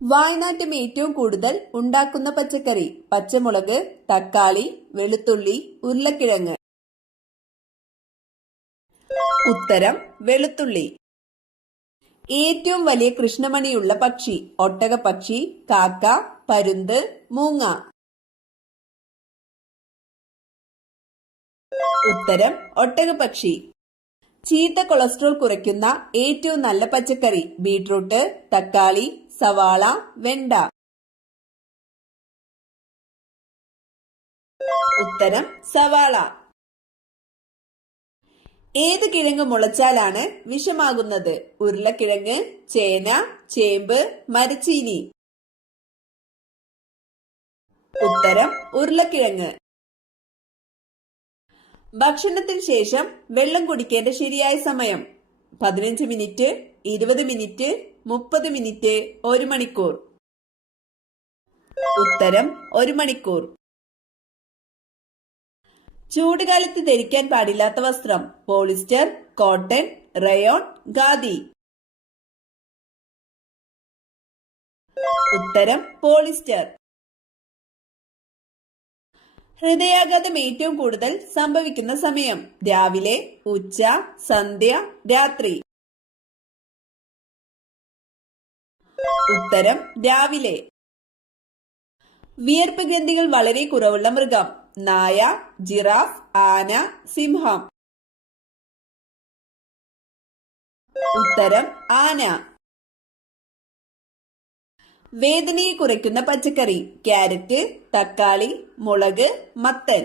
വായനാറ്റം ഏറ്റവും കൂടുതൽ ഉണ്ടാക്കുന്ന പച്ചക്കറി: പച്ചമുളക്, തക്കാളി, വെളുത്തുള്ളി, ഉരുളക്കിഴങ്ങ്. ഉത്തരം വെളുത്തുള്ളി. ഏറ്റവും വലിയ കൃഷ്ണമണിയുള്ള പക്ഷി: ഒട്ടകപ്പക്ഷി, കാക്ക, പരുന്ത്, മൂങ്ങ. ഉത്തരം ഒട്ടകപ്പക്ഷി. ചീത്ത കൊളസ്ട്രോൾ കുറയ്ക്കുന്ന ഏറ്റവും നല്ല പച്ചക്കറി: ബീട്രൂട്ട്, തക്കാളി, സവാള, വെണ്ട. ഉത്തരം സവാള. ഏത് കിഴങ്ങ് മുളച്ചാലാണ് വിഷമാകുന്നത്? ഉരുളക്കിഴങ്ങ്, ചേന, ചേമ്പ്, മരച്ചീനി. ഉത്തരം ഉരുളക്കിഴങ്ങ്. ഭക്ഷണത്തിന് ശേഷം വെള്ളം കുടിക്കേണ്ട ശരിയായ സമയം: 15 മിനിറ്റ്, 20 മിനിറ്റ്, 30 മിനിറ്റ്, 1 മണിക്കൂർ. ഉത്തരം 1 മണിക്കൂർ. ചൂടുകാലത്ത് ധരിക്കാൻ പാടില്ലാത്ത വസ്ത്രം: പോളിസ്റ്റർ, കോട്ടൺ, റയോൺ, ഖാദി. ഉത്തരം പോളിസ്റ്റർ. ഹൃദയാഘാതം ഏറ്റവും കൂടുതൽ സംഭവിക്കുന്ന സമയം: രാവിലെ, ഉച്ച, സന്ധ്യ, രാത്രി. ഉത്തരം രാവിലെ. വിയർപ്പ് ഗ്രന്ഥികൾ വളരെ കുറവുള്ള മൃഗം: നായ, ജിറാഫ്, ആന, സിംഹം. ഉത്തരം ആന. വേദനയെ കുറയ്ക്കുന്ന പച്ചക്കറി: ക്യാരറ്റ്, തക്കാളി, മുളക്, മത്തൻ.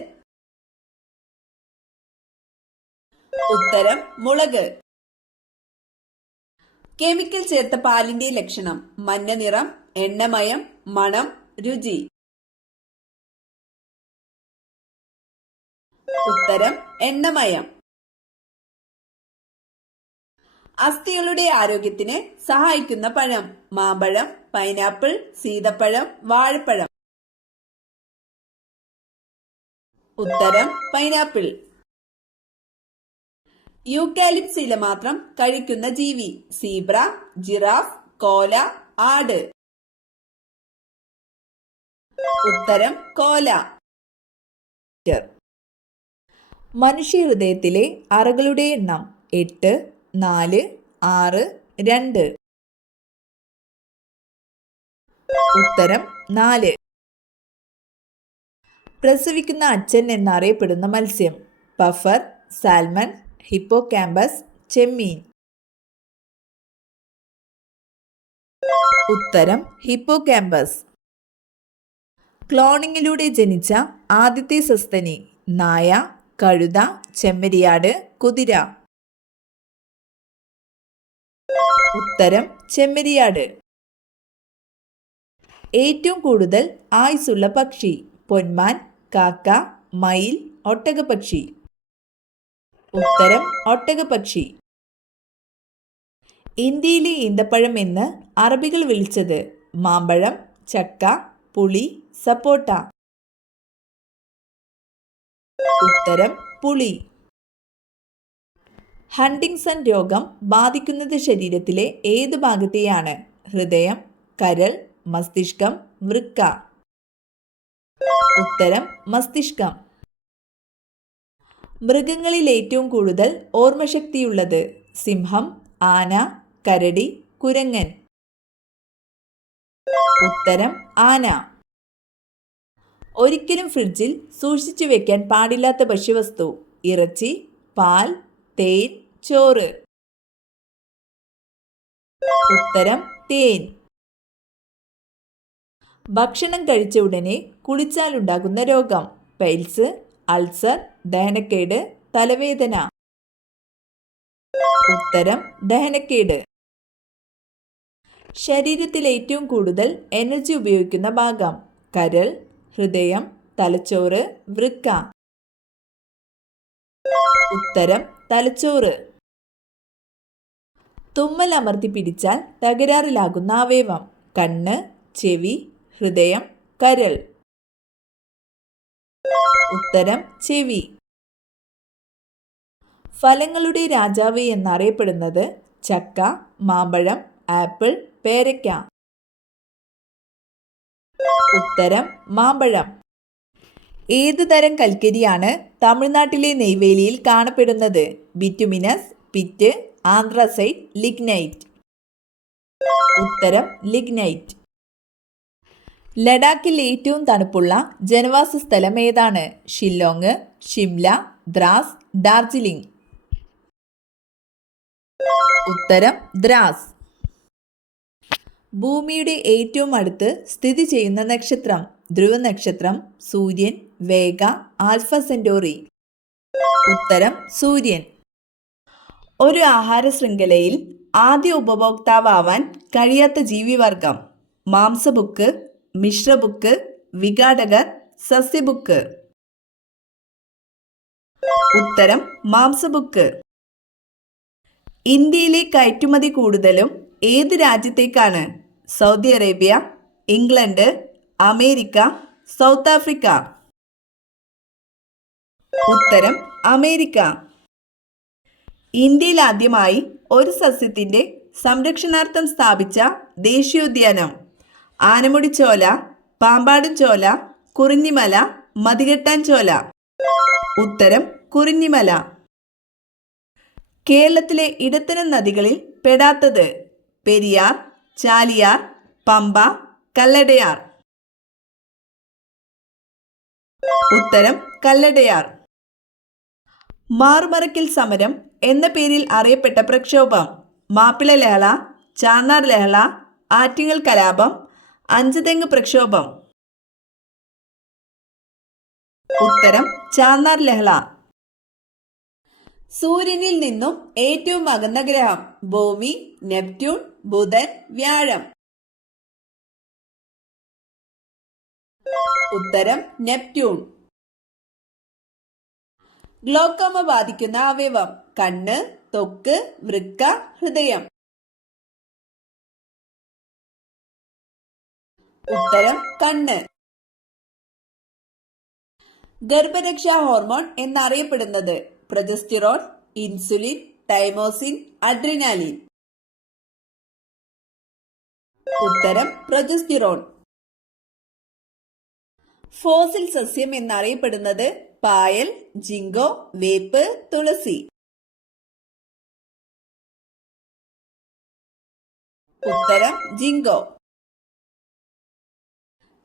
ഉത്തരം മുളക്. കെമിക്കൽ ചേർത്ത പാലിന്റെ ലക്ഷണം: മഞ്ഞ നിറം, എണ്ണമയം, മണം, രുചി. ഉത്തരം എണ്ണമയം. അസ്ഥികളുടെ ആരോഗ്യത്തിന് സഹായിക്കുന്ന പഴം: മാമ്പഴം, പൈനാപ്പിൾ, സീതപ്പഴം, വാഴപ്പഴം. ഉത്തരം പൈനാപ്പിൾ. യൂക്കാലിപ്സ് ഇല മാത്രം കഴിക്കുന്ന ജീവി: സീബ്ര, ജിറാഫ്, കോല, ആട്. ഉത്തരം കോല. മനുഷ്യഹൃദയത്തിലെ അറകളുടെ എണ്ണം: 8, 4, 6, 2. ഉത്തരം 4. പ്രസവിക്കുന്ന അച്ഛൻ എന്നറിയപ്പെടുന്ന മത്സ്യം: പഫർ, സാൽമൺ, ഹിപ്പോകാമ്പസ്, ചെമ്മീൻ. ഉത്തരം ഹിപ്പോകാമ്പസ്. ക്ലോണിങ്ങിലൂടെ ജനിച്ച ആദ്യത്തെ സസ്തനി: നായ, കഴുത, ചെമ്മരിയാട്, കുതിര. ഉത്തരം ചെമ്മരിയാട്. ഏറ്റവും കൂടുതൽ ആയുസ്സുള്ള പക്ഷി: പൊന്മാൻ, കാക്ക, മയിൽ, ഒട്ടകപ്പക്ഷി. ഉത്തരം ഒട്ടകപ്പക്ഷി. ഇന്ത്യയിലെ ഈന്തപ്പഴം എന്ന് അറബികൾ വിളിച്ചത്: മാമ്പഴം, ചക്ക, പുളി, സപ്പോട്ട. ഉത്തരം പുളി. ഹണ്ടിങ്സൺ രോഗം ബാധിക്കുന്നത് ശരീരത്തിലെ ഏത് ഭാഗത്തെയാണ്? ഹൃദയം, കരൾ, മസ്തിഷ്കം, വൃക്ക. ഉത്തരം മസ്തിഷ്കം. മൃഗങ്ങളിൽ ഏറ്റവും കൂടുതൽ ഓർമ്മശക്തിയുള്ളത്: സിംഹം, ആന, കരടി, കുരങ്ങൻ. ഉത്തരം ആന. ഒരിക്കലും ഫ്രിഡ്ജിൽ സൂക്ഷിച്ചു വെക്കാൻ പാടില്ലാത്ത ഭക്ഷ്യവസ്തു: ഇറച്ചി, പാൽ, തേൻ, ചോറ്. ഉത്തരം തേൻ. ഭക്ഷണം കഴിച്ച ഉടനെ കുളിച്ചാലുണ്ടാകുന്ന രോഗം: പൈൽസ്, അൾസർ, ദഹനക്കേട്, തലവേദന. ഉത്തരം ദഹനക്കേട്. ശരീരത്തിൽ ഏറ്റവും കൂടുതൽ എനർജി ഉപയോഗിക്കുന്ന ഭാഗം: കരൾ, ഹൃദയം, തലച്ചോറ്, വൃക്ക. ഉത്തരം തലച്ചോറ്. തുമ്മൽ അമർത്തി പിടിച്ചാൽ തകരാറിലാകുന്ന അവയവം: കണ്ണ്, ചെവി, ഹൃദയം, കരൾ. ഉത്തരം ചെവി. ഫലങ്ങളുടെ രാജാവ് എന്നറിയപ്പെടുന്നത്: ചക്ക, മാമ്പഴം, ആപ്പിൾ, പേരയ്ക്ക. ഉത്തരം മാമ്പഴം. ഏതു തരം കൽക്കരിയാണ് തമിഴ്നാട്ടിലെ നെയ്വേലിയിൽ കാണപ്പെടുന്നത്? Bituminous, peat, anthracite, lignite. ഉത്തരം ലിഗ്നൈറ്റ്. ലഡാക്കിൽ ഏറ്റവും തണുപ്പുള്ള ജനവാസ സ്ഥലം ഏതാണ്? ഷില്ലോങ്, ഷിംല, ദ്രാസ്, ഡാർജിലിംഗ്. ഉത്തരം ദ്രാസ്. ഭൂമിയുടെ ഏറ്റവും അടുത്ത് സ്ഥിതി ചെയ്യുന്ന നക്ഷത്രം? ധ്രുവ നക്ഷത്രം, സൂര്യൻ, വേഗ, ആൽഫ സെന്റോറി. ഉത്തരം സൂര്യൻ. ഒരു ആഹാര ശൃംഖലയിൽ ആദ്യ ഉപഭോക്താവാൻ കഴിയാത്ത ജീവിവർഗം? മാംസബുക്ക്, മിശ്രബുക്ക്, വിഘാടകർ, സസ്യബുക്ക്. ഉത്തരം മാംസബുക്ക്. ഇന്ത്യയിലെ കയറ്റുമതി കൂടുതലും ഏത് രാജ്യത്തേക്കാണ്? Saudi Arabia, England, America, South Africa. ഉത്തരം അമേരിക്ക. ഇന്ത്യയിൽ ആദ്യമായി ഒരു സസ്യത്തിന്റെ സംരക്ഷണാർത്ഥം സ്ഥാപിച്ച ദേശീയോദ്യാനം? ആനമുടിച്ചോല, പാമ്പാടുംചോല, കുറിഞ്ഞിമല, മതികെട്ടാൻ ചോല. ഉത്തരം കുറിഞ്ഞിമല. കേരളത്തിലെ ഇടത്തരം നദികളിൽ പെടാത്തത്? പെരിയാർ, ചാലിയാർ, പമ്പ, കല്ലടയാർ. ഉത്തരം കല്ലടയാർ. മാറുമറയ്ക്കൽ സമരം എന്ന പേരിൽ അറിയപ്പെട്ട പ്രക്ഷോഭം? മാപ്പിള ലഹള, ചാന്നാർ ലഹള, ആറ്റിങ്ങൽ കലാപം, അഞ്ചുതെങ്ങ് പ്രക്ഷോഭം. ഉത്തരം ചാന്നാർ ലഹള. സൂര്യനിൽ നിന്നും ഏറ്റവും അകന്ന ഗ്രഹം? ഭൂമി, നെപ്റ്റ്യൂൺ, ബുധൻ, വ്യാഴം. ഉത്തരം നെപ്റ്റ്യൂൺ. ഗ്ലോക്കോമ ബാധിക്കുന്ന അവയവം? കണ്ണ്, ത്വക്ക്, വൃക്ക, ഹൃദയം. ഉത്തരം കണ്ണ്. ഗർഭരക്ഷാ ഹോർമോൺ എന്നറിയപ്പെടുന്നത്? Progesterone, insulin, thymosin, adrenaline. ഉത്തരം പ്രൊജസ്റ്റിറോൺ. ഫോസിൽ സസ്യം എന്നറിയപ്പെടുന്നത്? പായൽ, ജിങ്കോ, വേപ്പ്, തുളസി. ഉത്തരം ജിങ്കോ.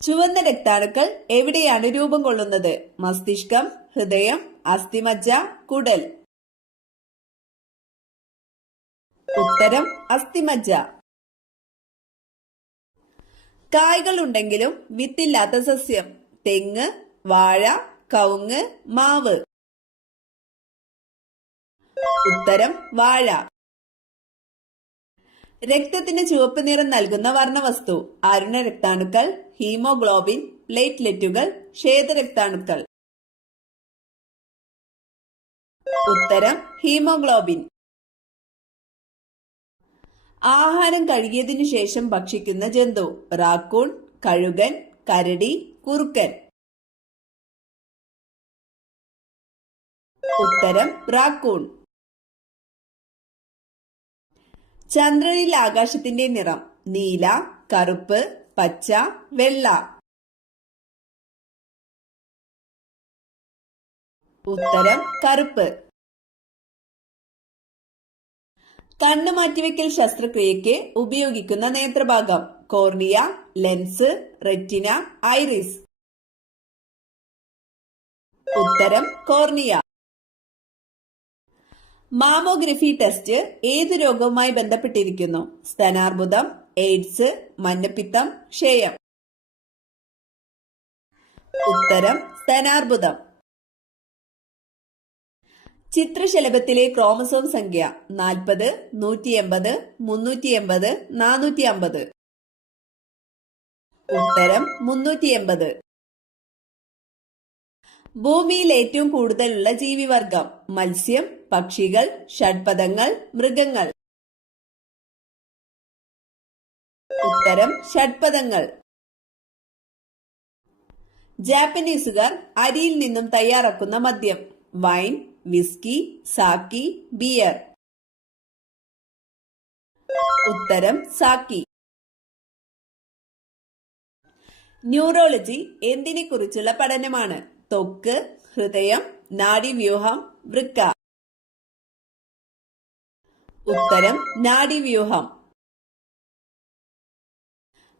ചുവന്ന രക്താണുക്കൾ എവിടെയാണ് രൂപം കൊള്ളുന്നത്? മസ്തിഷ്കം, ഹൃദയം, അസ്ഥിമജ്ജ, കുടൽ. ഉത്തരം അസ്ഥിമജ്ജ. കായ്കൾ ഉണ്ടെങ്കിലും വിത്തില്ലാത്ത സസ്യം? തെങ്ങ്, വാഴ, കവുങ്ങ്, മാവ്. ഉത്തരം വാഴ. രക്തത്തിന് ചുവപ്പ് നിറം നൽകുന്ന വർണ്ണവസ്തു? അരുണ രക്താണുക്കൾ, ഹീമോഗ്ലോബിൻ, പ്ലേറ്റ്ലെറ്റുകൾ, ശ്വേതരക്താണുക്കൾ. ഉത്തരം ഹീമോഗ്ലോബിൻ. ആഹാരം കഴുകിയതിനു ശേഷം ഭക്ഷിക്കുന്ന ജന്തു? റാക്കൂൺ, കഴുകൻ, കരടി, കുറുക്കൻ. ഉത്തരം റാക്കൂൺ. ചന്ദ്രനിൽ ആകാശത്തിന്റെ നിറം? നീല, കറുപ്പ്, പച്ച, വെള്ള. ഉത്തരം കറുപ്പ്. കണ്ണ് മാറ്റിവെക്കൽ ശസ്ത്രക്രിയയ്ക്ക് ഉപയോഗിക്കുന്ന നേത്രഭാഗം? Cornea, lens, retina, iris. ഉത്തരം കോർണിയ. മാമോഗ്രഫി ടെസ്റ്റ് ഏതു രോഗവുമായി ബന്ധപ്പെട്ടിരിക്കുന്നു? സ്തനാർബുദം, എയ്ഡ്സ്, മഞ്ഞപ്പിത്തം, ക്ഷയം. ഉത്തരം സ്തനാർബുദം. ചിത്രശലഭത്തിലെ ക്രോമസോം സംഖ്യ? 40, 180, 380, 450. ഉത്തരം 380. ഭൂമിയിൽ ഏറ്റവും കൂടുതലുള്ള ജീവിവർഗം? മത്സ്യം, പക്ഷികൾ, ഷഡ്പദങ്ങൾ, മൃഗങ്ങൾ. ഉത്തരം ഷഡ്പദങ്ങൾ. ജാപ്പനീസുകാർ അരിയിൽ നിന്നും തയ്യാറാക്കുന്ന മദ്യം? Wine, whisky, sake, beer. ഉത്തരം സാക്കി. ന്യൂറോളജി എന്തിനെ കുറിച്ചുള്ള പഠനമാണ്? ത്വക്ക്, ഹൃദയം, നാഡീവ്യൂഹം, വൃക്ക. ഉത്തരം നാഡീവ്യൂഹം.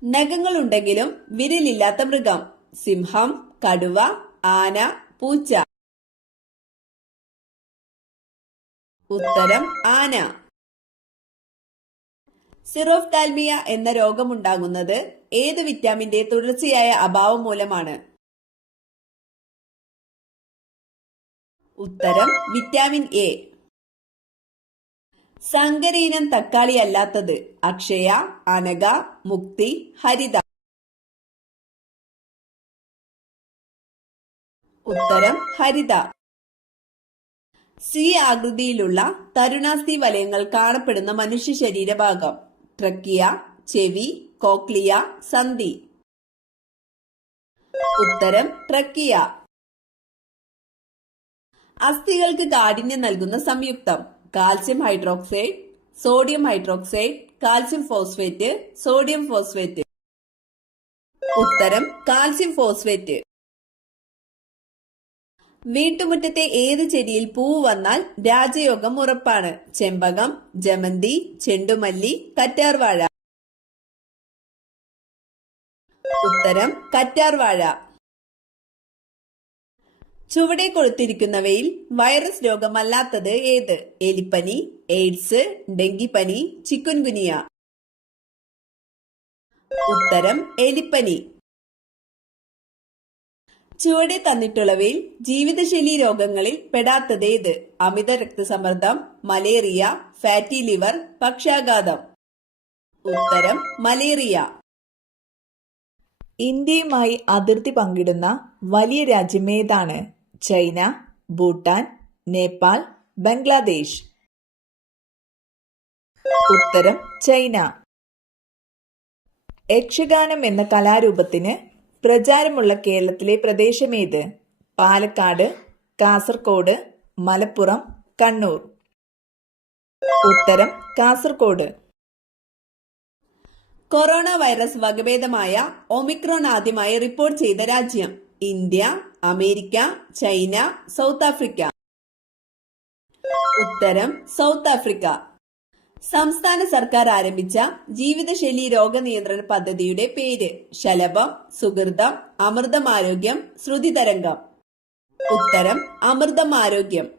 നഖങ്ങളുണ്ടെങ്കിലും വിരലില്ലാത്ത മൃഗം? സിംഹം, കടുവ, ആന, പൂച്ച. ഉത്തരം ആന. സിറോഫ്താൽമിയ എന്ന രോഗമുണ്ടാകുന്നത് ഏത് വിറ്റാമിന്റെ തുടർച്ചയായ അഭാവം മൂലമാണ്? ഉത്തരം വിറ്റാമിൻ എ. സങ്കരയിനം തക്കാളി അല്ലാത്തത്? അക്ഷയ, അനഘ, മുക്തി, ഹരിത. ഉത്തരം ഹരിത. സി ആകൃതിയിലുള്ള തരുണാസ്ഥി വലയങ്ങൾ കാണപ്പെടുന്ന മനുഷ്യ ശരീരഭാഗം? ട്രക്കിയ, ചെവി, കോക്ലിയ, സന്ധി. ഉത്തരം ട്രക്കിയ. അസ്ഥികൾക്ക് കാഠിന്യം നൽകുന്ന സംയുക്തം? Calcium hydroxide, sodium hydroxide, calcium phosphate, sodium phosphate. ഉത്തരം കാൽസ്യം ഫോസ്ഫേറ്റ്. വീട്ടുമുറ്റത്തെ ഏത് ചെടിയിൽ പൂവ് വന്നാൽ രാജയോഗം ഉറപ്പാണ്? ചെമ്പകം, ജമന്തി, ചെണ്ടുമല്ലി, കറ്റാർവാഴ. ഉത്തരം കറ്റാർവാഴ. ചുവടെ കൊടുത്തിരിക്കുന്നവയിൽ വൈറസ് രോഗമല്ലാത്തത് ഏത്? എലിപ്പനി, എയ്ഡ്സ്, ഡെങ്കിപ്പനി, ചിക്കുൻഗുനിയ. ഉത്തരം എലിപ്പനി. ചുവടെ തന്നിട്ടുള്ളവയിൽ ജീവിതശൈലി രോഗങ്ങളിൽ പെടാത്തത് ഏത്? അമിത രക്തസമ്മർദ്ദം, മലേറിയ, ഫാറ്റി ലിവർ, പക്ഷാഘാതം. ഉത്തരം മലേറിയ. ഇന്ത്യയുമായി അതിർത്തി പങ്കിടുന്ന വലിയ രാജ്യം ഏതാണ്? ചൈന, ഭൂട്ടാൻ, നേപ്പാൾ, ബംഗ്ലാദേശ്. ഉത്തരം ചൈന. യക്ഷഗാനം എന്ന കലാരൂപത്തിന് പ്രചാരമുള്ള കേരളത്തിലെ പ്രദേശമേത്? പാലക്കാട്, കാസർഗോഡ്, മലപ്പുറം, കണ്ണൂർ. ഉത്തരം കാസർഗോഡ്. കൊറോണ വൈറസ് വകഭേദമായ ഒമിക്രോൺ ആദ്യമായി റിപ്പോർട്ട് ചെയ്ത രാജ്യം? India, America, China, south Africa. ഉത്തരം സൗത്ത് ആഫ്രിക്ക. സംസ്ഥാന സർക്കാർ ആരംഭിച്ച ജീവിതശൈലി രോഗനിയന്ത്രണ പദ്ധതിയുടെ പേര്? ശലഭം, സുഹൃതം, അമൃതം ആരോഗ്യം, ശ്രുതിതരംഗം. ഉത്തരം അമൃതം ആരോഗ്യം.